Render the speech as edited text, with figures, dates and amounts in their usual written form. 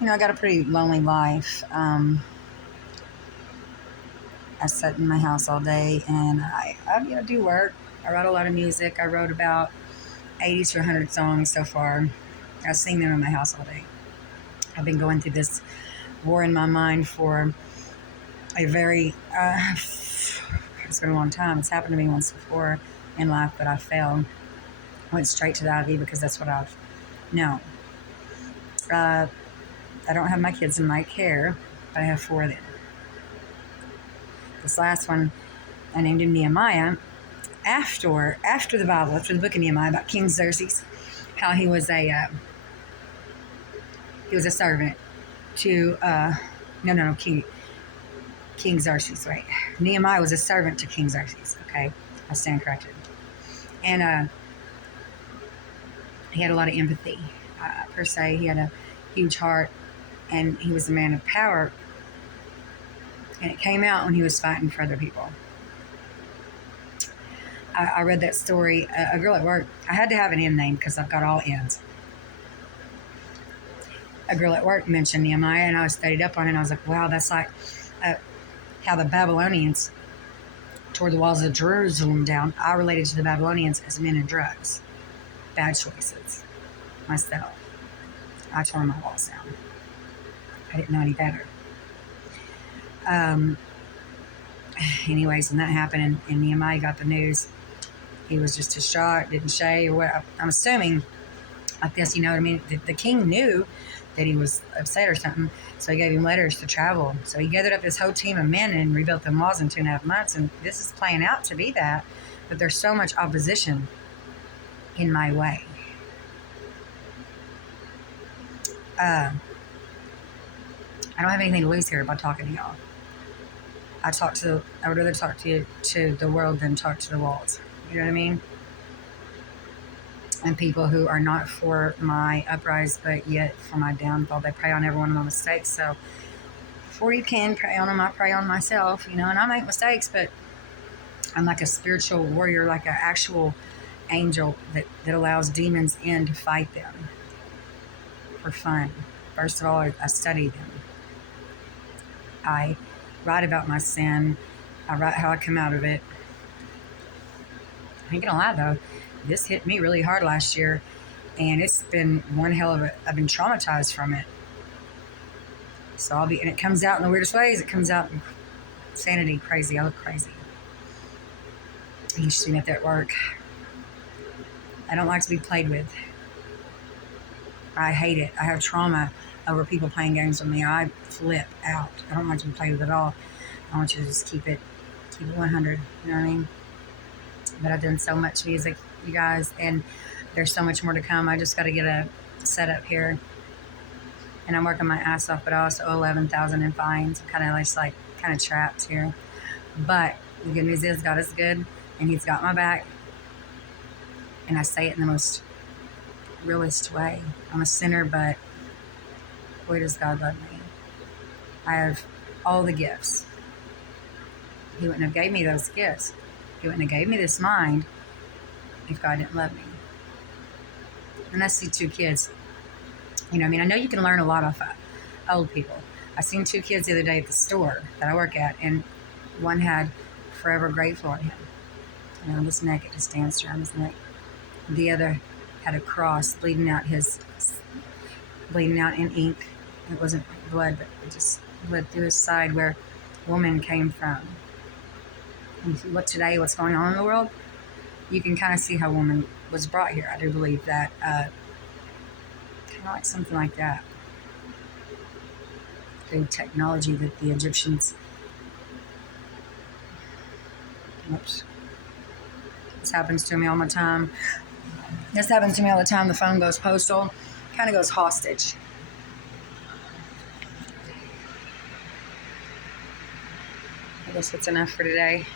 I got a pretty lonely life. I sit in my house all day and I do work. I write a lot of music. I wrote about 80 to 100 songs so far. I sing them in my house all day. I've been going through this war in my mind for a very, it's been a long time. It's happened to me once before in life, but I failed. Went straight to the IV because that's what I've known. Uh, I don't have my kids in my care, but I have 4 of them. This last one, I named him Nehemiah after the Bible, after the book of Nehemiah about King Xerxes, how he was a servant to no King Xerxes. Right, Nehemiah was a servant to King Xerxes. Okay, I stand corrected. And he had a lot of empathy. Per se, he had a huge heart, and he was a man of power. And it came out when he was fighting for other people. I read that story. A girl at work, I had to have an N name because I've got all N's. A girl at work mentioned Nehemiah, and I studied up on it, and I was like, wow, that's like how the Babylonians tore the walls of Jerusalem down. I related to the Babylonians as men and drugs. Bad choices. Myself. I tore my walls down. I didn't know any better. Anyways, when that happened and Nehemiah got the news, he was just distraught, didn't say, or what. I'm assuming, I guess, you know what I mean? The king knew that he was upset or something, so he gave him letters to travel. So he gathered up this whole team of men and rebuilt the walls in 2.5 months, and this is playing out to be that, but there's so much opposition in my way. I don't have anything to lose here by talking to y'all. I would rather talk to the world than talk to the walls. You know what I mean? And people who are not for my uprise, but yet for my downfall. They prey on every one of my mistakes. So before you can prey on them, I prey on myself, and I make mistakes, but I'm like a spiritual warrior, like an actual angel that allows demons in to fight them for fun. First of all, I study them. I write about my sin. I write how I come out of it. I ain't gonna lie though, this hit me really hard last year, and it's been one hell of I've been traumatized from it. So and it comes out in the weirdest ways. It comes out in insanity, crazy. I look crazy. You should see me at work. I don't like to be played with. I hate it. I have trauma over people playing games with me. I flip out. I don't like to be played with at all. I want you to just keep it 100. You know what I mean? But I've done so much music, you guys, and there's so much more to come. I just got to get a setup here, and I'm working my ass off, but I also owe $11,000 in fines. I'm kind of trapped here. But the good news is God is good, and He's got my back, and I say it in the most realist way. I'm a sinner, but boy, does God love me. I have all the gifts. He wouldn't have gave me those gifts. He wouldn't have gave me this mind if God didn't love me. And I see 2 kids. I know you can learn a lot off old people. I seen 2 kids the other day at the store that I work at, and one had Forever Grateful on him. This neck, it just danced around his neck. The other had a cross bleeding out in ink. It wasn't blood, but it just bled through his side where woman came from. And if you look today, what's going on in the world, you can kind of see how woman was brought here. I do believe that, kind of like something like that. Through technology that the Egyptians, oops, this happens to me all the time. This happens to me all the time. The phone goes postal, kind of goes hostage. I guess that's enough for today.